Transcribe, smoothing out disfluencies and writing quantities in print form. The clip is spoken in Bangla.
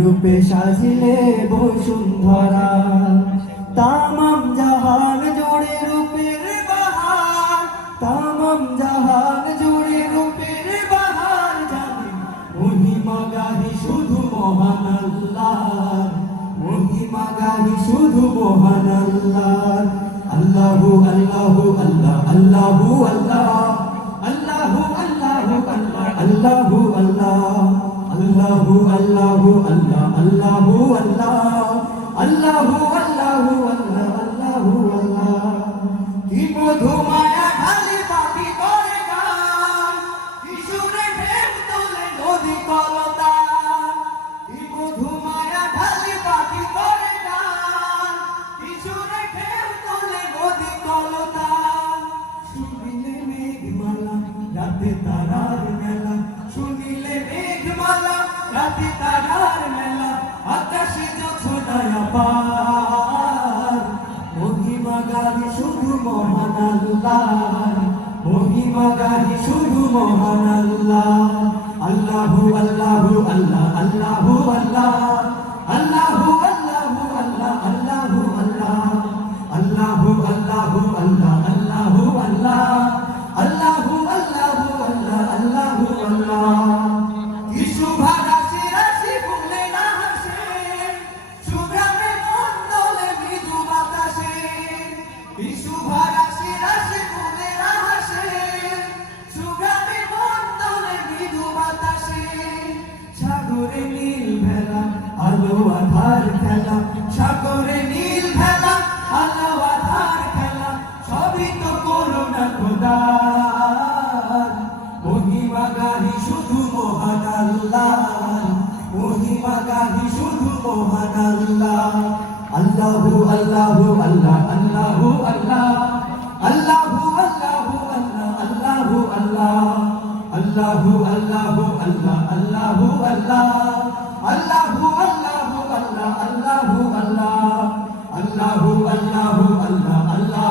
রূপে সাজিলে বসুন্ধরা তামাম জাহান জুড়ে রূপের বাহার তামাম জাহান জুড়ে রূপের বাহার জানি মহিমা গাহি শুধু মহান আল্লাহ মহিমা গাহি শুধু মহান আল্লাহ আল্লাহু আল্লাহু আল্লাহ আল্লাহু আল্লাহ আল্লাহু আল্লাহু আল্লাহ আল্লাহু আল্লাহ আল্লাহু আল্লাহু আল্লাহ আল্লাহু আল্লাহ আল্লাহু আল্লাহু আল্লাহ আল্লাহু আল্লাহ কি মধু মায়া খালি পাখি করে গান কি সুরে ঢেউ তোলে নদী কলতা কি মধু মায়া খালি পাখি করে গান কি সুরে ঢেউ তোলে নদী কলতা শুনিলে মেঘমালা রাতে তারার মেলা শুনিলে মেঘমালা রাতে তারার মেলা আকাশে জোছনায় পার মহিমা গাহি শুধু মহান আল্লাহ মহিমা গাহি শুধু মহান আল্লাহ আল্লাহু আল্লাহু আল্লাহ আল্লাহু আল্লাহ আল্লাহু আল্লাহু আল্লাহ আল্লাহু আল্লাহ আল্লাহু আল্লাহু আল্লাহ আল্লাহু আল্লাহ আল্লাহু আল্লাহু আল্লাহ আল্লাহু আল্লাহ কি শুভা রাশি রাশি ফুলে না হাসে শুভ্রামে মন দোলে মৃদু বাতাসে কি শুভা রাশি রাশি ফুলে না হাসে শুভ্রামে মন দোলে মৃদু বাতাসে সাগরে নীল ভেলা আলো আধার খেলা সাগরে নীল ভেলা আলো আধার খেলা সবই তো করুণা খোদার মহিমা গাহি শুধু মহান আল্লাহ মহিমা গাহি শুধু মহান আল্লাহ আল্লাহু আল্লাহু আল্লাহ আল্লাহু আল্লাহ আল্লাহু আল্লাহু আল্লাহ আল্লাহু আল্লাহ আল্লাহু আল্লাহু আল্লাহ আল্লাহু আল্লাহ আল্লাহু আল্লাহু আল্লাহ আল্লাহু আল্লাহ আল্লাহু আল্লাহু আল্লাহ আল্লাহ